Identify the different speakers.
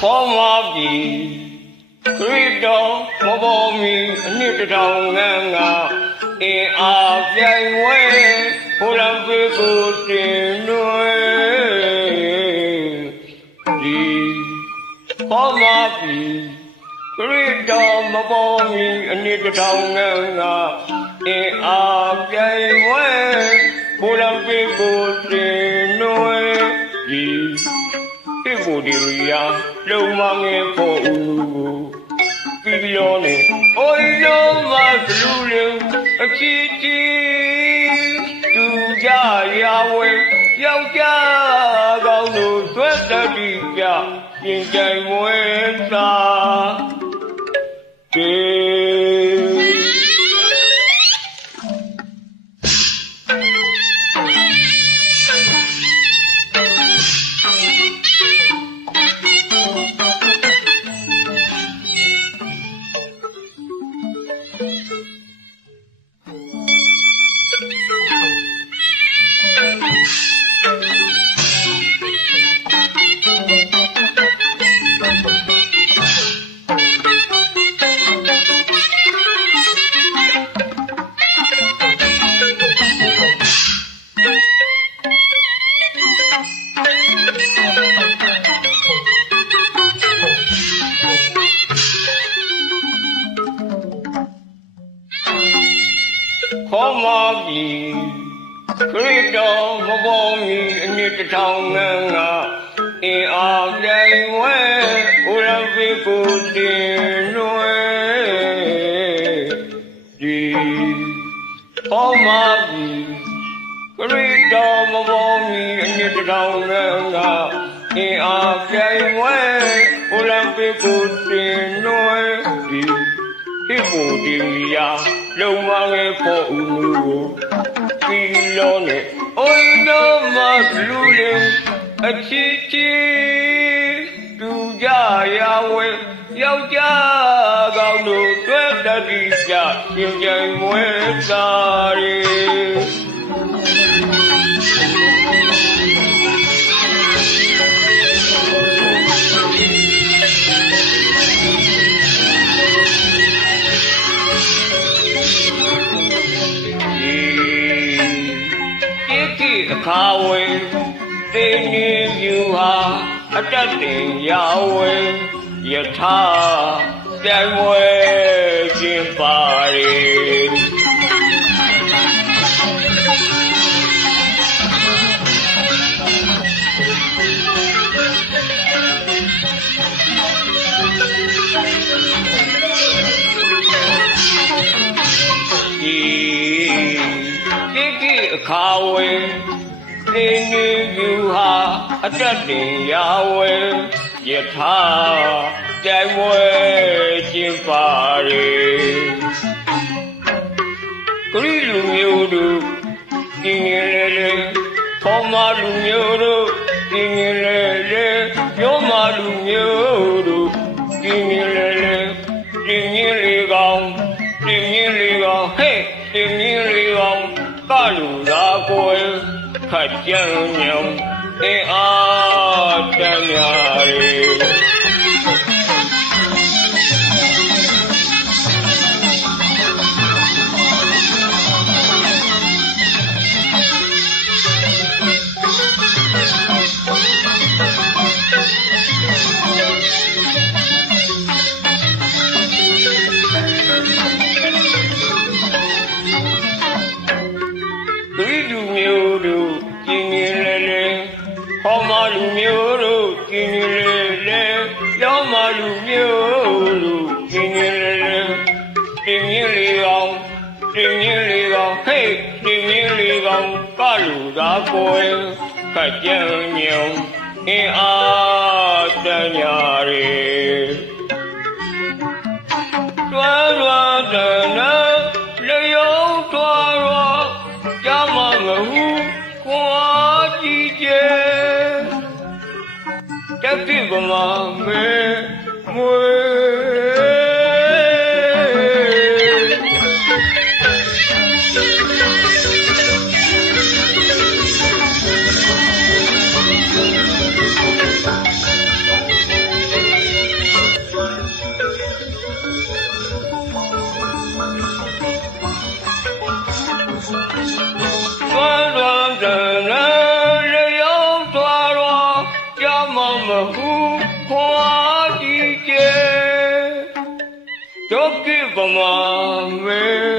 Speaker 1: Come love you. ရစ်တော်မပေါ်မီအနှစ်တစ်ထောင်ငန်းကအင်အားပြိုင်ဝဲဘုရားပေကိုတင်နွယ်ဒီခေါ်มาပြီခရစ်တော်မပေါ်မီအနှစ်တစ်ထောင်ငန်းကအင်အားပြိုင်ဝဲဘုရားပေကိုတင်နွယ်ဒီဒီဘူဒီရီယာလုံမငယ်ဖို့ဦး ပြီးပြီးတော့နေအိုးလုံးမဘလူးလူအချီချီသူကြရာဝဲယောက်ျားကောင်းတို့သွက်တတိပြပြင်ကြိုင်မွေးသာကေ မာပြီခရစ်တော်မပေါ်မီအနှစ်တစ်ထောင်ငန်းကအင်အားပြိုင်ဝဲဘုရားပေကိုတင်နွယ်ဒီခေါ်မာပြီခရစ်တော်မပေါ်မီအနှစ်တစ်ထောင်ငန်းကအင်အားပြိုင်ဝဲဘုရားပေကိုတင်နွယ်ဒီဟိဘူဒီလီယာ လုံမငယ်ဖို့ဦးမူကိုပြီးလုံးနဲ့အိုးတော်မလူလေအချီချီသူကြရာဝဲယောက်ျားကောင်းတို့တွေ့တတိကြရှင်ကြိုင်မွဲသားရီ အခါဝေသိနေမြူဟာအတတ်တင်ရာဝေယထာကြံဝဲခြင်းပါရီ အခါဝေသိနေမြူဟာအတတ်တင်ရာဝေယထာကြံဝဲခြင်းပါရီဂရိလူမျိုးတို့ဒီငယ်လေလေဖောမလူမျိုးတို့ဒီငယ်လေလေရောမလူမျိုးတို့ဒီငယ် ခတ်ကြံညံအ လူမျိုးတို့ကျင်နေလေလေရောမလူမျိုးတို့ကျင်နေလေလေတင်ရင်လေကောင်တင်ရင်လေကောင်ဟေးတင်ရင်လေကောင်ကလူသာကိုယ်ခတ်ကြံညုံအင်းအားတညာရီ တတိကမမေမွေ pomamy.